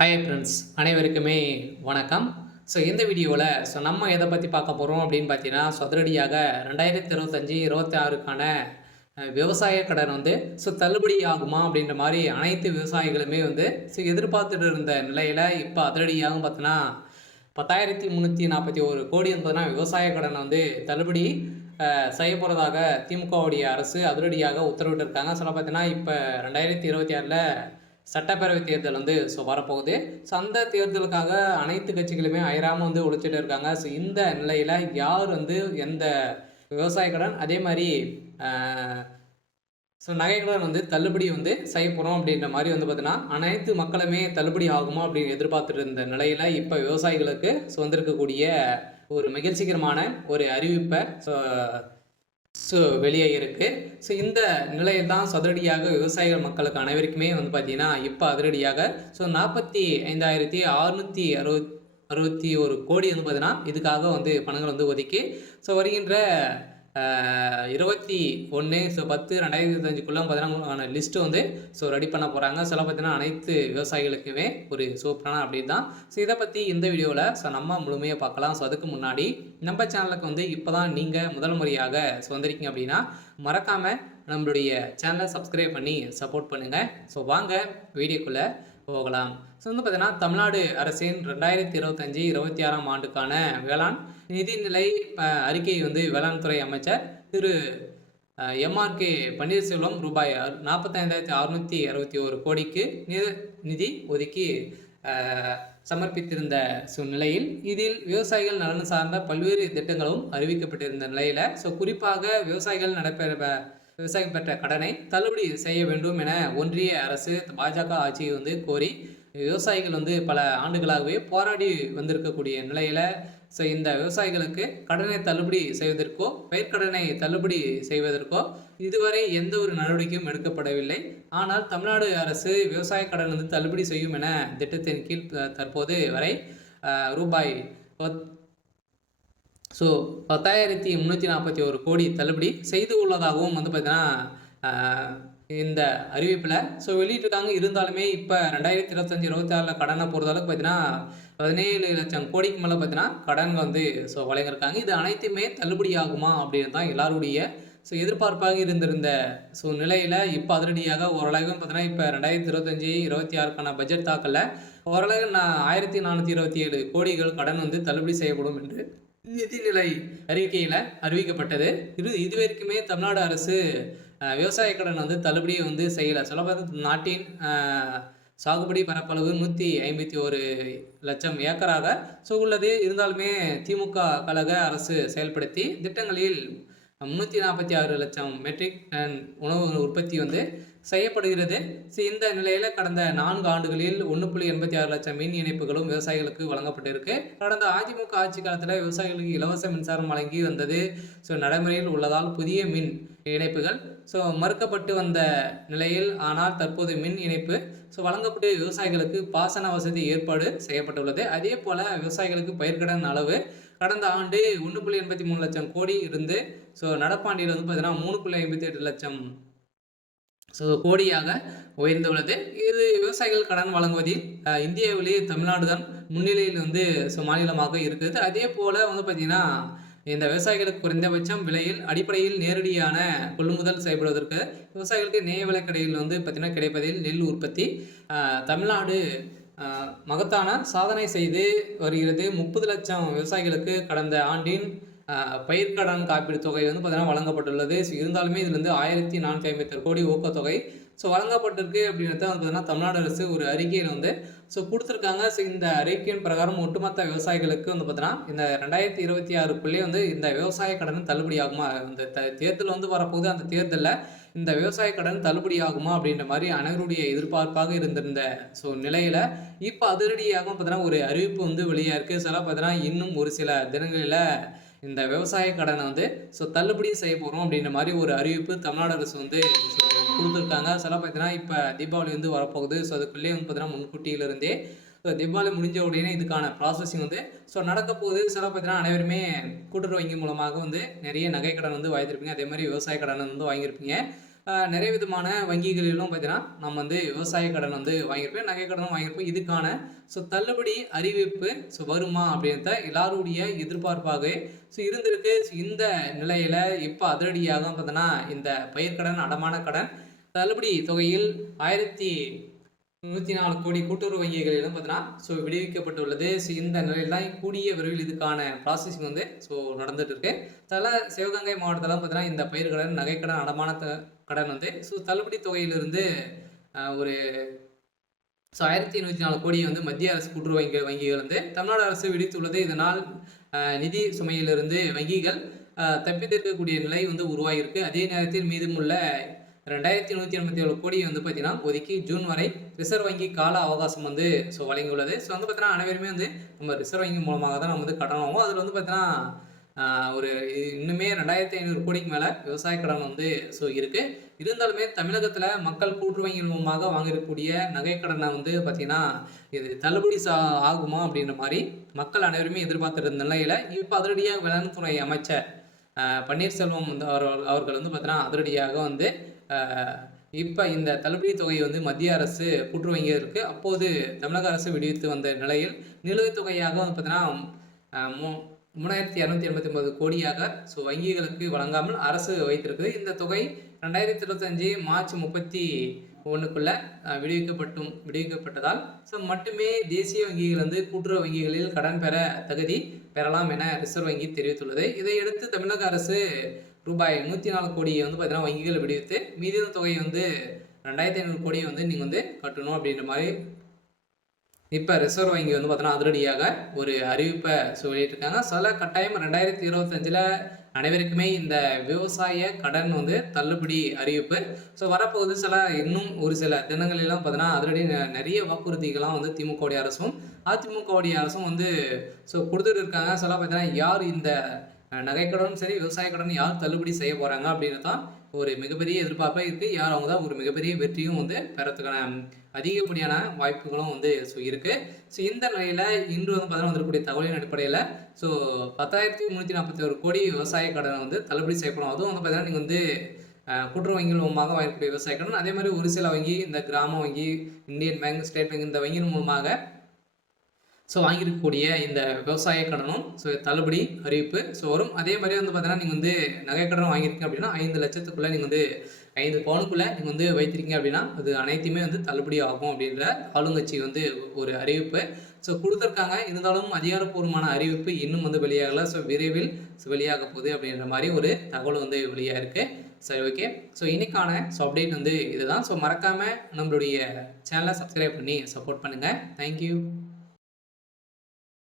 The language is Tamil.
ஹாய் ஃப்ரெண்ட்ஸ், அனைவருக்குமே வணக்கம். இந்த வீடியோவில் நம்ம எதை பற்றி பார்க்க போகிறோம் அப்படின்னு பார்த்தீங்கன்னா, அதிரடியாக 2025, 26க்கான விவசாய கடன் தள்ளுபடி ஆகுமா அப்படின்ற மாதிரி அனைத்து விவசாயிகளுமே எதிர்பார்த்துட்டு இருந்த நிலையில் இப்போ அதிரடியாக பார்த்தீங்கன்னா 10,341 கோடி விவசாய கடனை தள்ளுபடி செய்ய போகிறதாக திமுகவுடைய அரசு அதிரடியாக உத்தரவிட்டிருக்காங்க. பார்த்தீங்கன்னா இப்போ 2026ல் சட்டப்பேரவை தேர்தல் வரப்போகுது. அந்த தேர்தலுக்காக அனைத்து கட்சிகளுமே அயராமல் உழைச்சிட்டு இருக்காங்க. இந்த நிலையில் யார் எந்த விவசாய கடன் அதே மாதிரி நகைக்கடன் தள்ளுபடி செய்ய போகிறோம் அப்படின்ற மாதிரி பார்த்தீங்கன்னா அனைத்து மக்களுமே தள்ளுபடி ஆகுமா அப்படின்னு எதிர்பார்த்துட்டு இருந்த நிலையில் இப்போ விவசாயிகளுக்கு வந்திருக்கக்கூடிய ஒரு மகிழ்ச்சிகரமான ஒரு அறிவிப்பை வெளியே இருக்குது. இந்த நிலையில் தான் அதிரடியாக விவசாயிகள் மக்களுக்கு அனைவருக்குமே பார்த்தீங்கன்னா இப்போ அதிரடியாக 45,661 கோடி பார்த்தீங்கன்னா இதுக்காக பணங்கள் ஒதுக்கி வருகின்ற 21/10/2025க்குள்ள பார்த்தீங்கன்னா லிஸ்ட்டு ரெடி பண்ண போகிறாங்க. பார்த்தீங்கன்னா அனைத்து விவசாயிகளுக்குமே ஒரு சூப்பரான அப்டேட் தான். இதை பற்றி இந்த வீடியோவில் நம்ம முழுமையாக பார்க்கலாம். அதுக்கு முன்னாடி நம்ம சேனலுக்கு இப்போ தான் நீங்கள் முதல் முறையாக வந்திருக்கீங்க அப்படின்னா மறக்காமல் நம்மளுடைய சேனலை சப்ஸ்கிரைப் பண்ணி சப்போர்ட் பண்ணுங்கள். வாங்க வீடியோக்குள்ளே போகலாம். பார்த்தீங்கன்னா தமிழ்நாடு அரசின் 2025, 26ஆம் ஆண்டுக்கான வேளாண் நிதிநிலை அறிக்கை வேளாண் துறை அமைச்சர் திரு MRK பன்னீர்செல்வம் ரூபாய் 45,661 கோடிக்கு நிதி ஒதுக்கி சமர்ப்பித்திருந்த சூழ்நிலையில் இதில் விவசாயிகள் நலன் சார்ந்த பல்வேறு திட்டங்களும் அறிவிக்கப்பட்டிருந்த நிலையில் குறிப்பாக விவசாயம் பெற்ற கடனை தள்ளுபடி செய்ய வேண்டும் என ஒன்றிய அரசு பாஜக ஆட்சியை கோரி விவசாயிகள் பல ஆண்டுகளாகவே போராடி வந்திருக்கக்கூடிய நிலையில் இந்த விவசாயிகளுக்கு கடனை தள்ளுபடி செய்வதற்கோ பயிர்க்கடனை தள்ளுபடி செய்வதற்கோ இதுவரை எந்த ஒரு நடவடிக்கையும் எடுக்கப்படவில்லை. ஆனால் தமிழ்நாடு அரசு விவசாய கடன் தள்ளுபடி செய்யும் என திட்டத்தின் கீழ் தற்போது வரை ரூபாய் 10,341 கோடி தள்ளுபடி செய்து உள்ளதாகவும் பார்த்தீங்கன்னா இந்த அறிவிப்பில் வெளியிட்டிருக்காங்க. இருந்தாலுமே இப்போ 2025, 26 கடனை பொறுத்தளவுக்கு பார்த்தீங்கன்னா 17 லட்சம் கோடிக்கு மேலே பார்த்தீங்கன்னா கடன் வழங்கியிருக்காங்க. இது அனைத்துமே தள்ளுபடி ஆகுமா அப்படின்னு தான் எல்லாருடைய எதிர்பார்ப்பாக இருந்திருந்த நிலையில் இப்போ அதிரடியாக ஓரளவு பார்த்தீங்கன்னா இப்போ 2025, 26க்கான பட்ஜெட் தாக்கல ஓரளவு 1,427 கோடிகள் கடன் தள்ளுபடி செய்யப்படும் என்று நிதிநிலை அறிக்கையில் அறிவிக்கப்பட்டது. இதுவரைக்குமே தமிழ்நாடு அரசு விவசாய கடன் தள்ளுபடியை செய்யலை. சொல்லப்போனால் நாட்டின் சாகுபடி பரப்பளவு 151 லட்சம் ஏக்கராக உள்ளது. இருந்தாலுமே திமுக கழக அரசு செயல்படுத்தி திட்டங்களில் 346 லட்சம் மெட்ரிக் டன் உணவு உற்பத்தி செய்யப்படுகிறது. இந்த நிலையில் கடந்த 4 ஆண்டுகளில் 1.86 லட்சம் மின் இணைப்புகளும் விவசாயிகளுக்கு வழங்கப்பட்டிருக்கு. கடந்த அதிமுக ஆட்சி காலத்தில் விவசாயிகளுக்கு இலவச மின்சாரம் வழங்கி வந்தது நடைமுறையில் உள்ளதால் புதிய மின் இணைப்புகள் மறுக்கப்பட்டு வந்த நிலையில் ஆனால் தற்போது மின் இணைப்பு வழங்கப்பட்டு விவசாயிகளுக்கு பாசன வசதி ஏற்பாடு செய்யப்பட்டுள்ளது. அதே போல விவசாயிகளுக்கு பயிர்க்கடன் அளவு கடந்த ஆண்டு 1.83 லட்சம் கோடி இருந்து நடப்பாண்டில் பார்த்தீங்கன்னா 3.58 லட்சம் கோடியாக உயர்ந்துள்ளது. இது விவசாயிகள் கடன் வழங்குவதில் இந்தியாவிலேயே தமிழ்நாடு தான் முன்னிலையில் மாநிலமாக இருக்குது. அதே போல பார்த்தீங்கன்னா இந்த விவசாயிகளுக்கு குறைந்தபட்சம் விலையில் அடிப்படையில் நேரடியான கொள்முதல் செய்யப்படுவதற்கு விவசாயிகளுக்கு நேய விலைக்கடையில் பார்த்தீங்கன்னா கிடைப்பதில் நெல் உற்பத்தி தமிழ்நாடு மகத்தான சாதனை செய்து வருகிறது. 30 லட்சம் விவசாயிகளுக்கு கடந்த ஆண்டின் பயிர்க்கடன் காப்பீடு தொகை பார்த்தீங்கன்னா வழங்கப்பட்டுள்ளது. இருந்தாலுமே இதில் 1,457 கோடி ஊக்கத்தொகை வழங்கப்பட்டிருக்கு அப்படின்றத பார்த்தீங்கன்னா தமிழ்நாடு அரசு ஒரு அறிக்கையில் கொடுத்துருக்காங்க. இந்த அறிக்கையின் பிரகாரம் ஒட்டுமொத்த விவசாயிகளுக்கு பார்த்தீங்கன்னா இந்த 2026க்குள்ளே இந்த விவசாய கடன் தள்ளுபடி ஆகுமா, இந்த தேர்தல் வரப்போகுது. அந்த தேர்தலில் இந்த விவசாய கடன் தள்ளுபடி ஆகுமா அப்படின்ற மாதிரி அனைவருடைய எதிர்பார்ப்பாக இருந்திருந்த நிலையில் இப்போ அதிரடியாக பார்த்தீங்கன்னா ஒரு அறிவிப்பு வெளியாக இருக்குது. பார்த்தீங்கன்னா இன்னும் ஒரு சில தினங்களில் இந்த விவசாய கடனை தள்ளுபடி செய்ய போகிறோம் அப்படின்ற மாதிரி ஒரு அறிவிப்பு தமிழ்நாடு அரசு கொடுத்துருக்காங்க. பார்த்தீங்கன்னா இப்போ தீபாவளி வரப்போகுது. அதுக்குள்ளேயே பார்த்தீங்கன்னா முன்கூட்டியிலிருந்தே தீபாவளி முடிஞ்ச உடனே இதுக்கான ப்ராசஸிங் நடக்க போகுது. பார்த்தீங்கன்னா அனைவருமே கூட்டுறவு வங்கி மூலமாக நிறைய நகை கடன் வாங்கியிருப்பீங்க. அதே மாதிரி விவசாய கடன் வாங்கியிருப்பீங்க. நிறைய விதமான வங்கிகளிலும் பார்த்தீங்கன்னா நம்ம வந்து விவசாய கடன் வந்து வாங்கியிருப்போம், நகை கடனும் வாங்கியிருப்போம். இதுக்கான தள்ளுபடி அறிவிப்பு வருமா அப்படின்றத எல்லாருடைய எதிர்பார்ப்பாகவே இருந்திருக்கு. இந்த நிலையில இப்போ அதிரடியாக பார்த்தீங்கன்னா இந்த பயிர்க்கடன், அடமான கடன் தள்ளுபடி தொகையில் 1104 கோடி கூட்டுறவு வங்கிகளிலும் பார்த்தீங்கன்னா விடுவிக்கப்பட்டுள்ளது. இந்த நிலையில் தான் கூடிய விரைவில் இதுக்கான ப்ராசஸிங் வந்து நடந்துட்டு இருக்கு. சிவகங்கை மாவட்டத்தில் பார்த்தீங்கன்னா இந்த பயிர்க்கடன், நகைக்கடன், அடமான கடன் வந்து தள்ளுபடி தொகையிலிருந்து ஒரு 1104 கோடி வந்து மத்திய அரசு கூட்டுறவு வங்கிகள் வந்து தமிழ்நாடு அரசு விடுத்துள்ளது. இதனால் நிதி சுமையிலிருந்து வங்கிகள் தப்பித்திருக்கக்கூடிய நிலை வந்து உருவாகியிருக்கு. அதே நேரத்தில் மீதமுள்ள 2187 கோடி வந்து பார்த்தீங்கன்னா ஒதுக்கி ஜூன் வரை ரிசர்வ் வங்கி கால அவகாசம் வந்து வழங்கியுள்ளது. வந்து பார்த்தீங்கன்னா அனைவருமே வந்து நம்ம ரிசர்வ் வங்கி மூலமாக தான் நம்ம வந்து கடன் வாங்குவோம். அதில் வந்து பார்த்தீங்கன்னா ஒரு இன்னுமே 2500 கோடிக்கு மேலே விவசாய கடன் வந்து இருக்கு. இருந்தாலுமே தமிழகத்தில் மக்கள் கூட்டுறவு வங்கிகள் மூலமாக வாங்கக்கூடிய நகை கடனை வந்து பார்த்தீங்கன்னா இது தள்ளுபடி ஆகுமா அப்படின்ற மாதிரி மக்கள் அனைவருமே எதிர்பார்த்துட்டு இருந்த நிலையில் இப்போ அதிரடியாக வேளாண் துறை அமைச்சர் பன்னீர்செல்வம் வந்து அவர்கள் வந்து பார்த்தீங்கன்னா அதிரடியாக வந்து இப்போ இந்த தள்ளுபடி தொகையை வந்து மத்திய அரசு கூட்டுறவு வங்கியிற்கு அப்போது தமிழக அரசு விடுவித்து வந்த நிலையில் நிலுவைத் தொகையாக வந்து பார்த்தீங்கன்னா 3289 கோடியாக வங்கிகளுக்கு வழங்காமல் அரசு வைத்திருக்குது. இந்த தொகை 2025 மார்ச் 31க்குள்ள விடுவிக்கப்பட்டதால் மட்டுமே தேசிய வங்கிகள் வந்து கூட்டுறவு வங்கிகளில் கடன் பெற தகுதி பெறலாம் என ரிசர்வ் வங்கி தெரிவித்துள்ளது. இதையடுத்து தமிழக அரசு ரூபாய் 104 கோடியை வந்து பார்த்தீங்கன்னா வங்கிகள் விடுவித்து மீதியான தொகையை வந்து 2500 கோடியை வந்து நீங்கள் வந்து கட்டணும் அப்படின்ற மாதிரி இப்போ ரிசர்வ் வங்கி வந்து பார்த்தீங்கன்னா அதிரடியாக ஒரு அறிவிப்பை சொல்லிட்டு இருக்காங்க. கட்டாயம் 2025 அனைவருக்குமே இந்த விவசாய கடன் வந்து தள்ளுபடி அறிவிப்பு வரப்போகுது. இன்னும் ஒரு சில தினங்களெல்லாம் பார்த்தீங்கன்னா அதிரடி நிறைய வாக்குறுதிகள்லாம் வந்து திமுகவுடைய அரசும் அதிமுகவுடைய அரசும் வந்து கொடுத்துட்டு இருக்காங்க. பார்த்தீங்கன்னா யார் இந்த நகைக்கடனும் சரி விவசாய கடன் யார் தள்ளுபடி செய்ய போகிறாங்க அப்படின்னு தான் ஒரு மிகப்பெரிய எதிர்பார்ப்பாக இருக்குது. யார் அவங்க தான் ஒரு மிகப்பெரிய வெற்றியும் வந்து பெறத்துக்கான அதிகப்படியான வாய்ப்புகளும் வந்து இருக்குது. இந்த நிலையில் இன்று வந்து பார்த்தீங்கன்னா வந்திருக்கக்கூடிய தகவலின் அடிப்படையில் 10,341 கோடி விவசாய கடனை வந்து தள்ளுபடி செய்யப்படும். அதுவும் வந்து பார்த்தீங்கன்னா நீங்கள் வந்து கூட்டுறவு வங்கிகள் மூலமாக வாங்கக்கூடிய விவசாய கடன், அதே மாதிரி ஒரு சில வங்கி இந்த கிராம வங்கி, இந்தியன் பேங்க், ஸ்டேட் பேங்க் இந்த வங்கியின் மூலமாக வாங்கியிருக்கக்கூடிய இந்த விவசாய கடனும் தள்ளுபடி அறிவிப்பு வரும். அதே மாதிரி வந்து பார்த்தீங்கன்னா நீங்கள் வந்து நகைக்கடன் வாங்கியிருக்கீங்க அப்படின்னா 5 லட்சத்துக்குள்ளே நீங்கள் வந்து 5 பவுனுக்குள்ளே நீங்கள் வந்து வைத்திருக்கீங்க அப்படின்னா அது அனைத்துமே வந்து தள்ளுபடி ஆகும் அப்படின்ற ஆளுங்கட்சி வந்து ஒரு அறிவிப்பு கொடுத்துருக்காங்க. இருந்தாலும் அதிகாரப்பூர்வமான அறிவிப்பு இன்னும் வந்து வெளியாகலை. விரைவில் வெளியாக போகுது அப்படின்ற மாதிரி ஒரு தகவல் வந்து வெளியாக இருக்குது. சரி, ஓகே. இன்னைக்கான அப்டேட் வந்து இதுதான். மறக்காமல் நம்மளுடைய சேனலை சப்ஸ்கிரைப் பண்ணி சப்போர்ட் பண்ணுங்கள். தேங்க்யூ.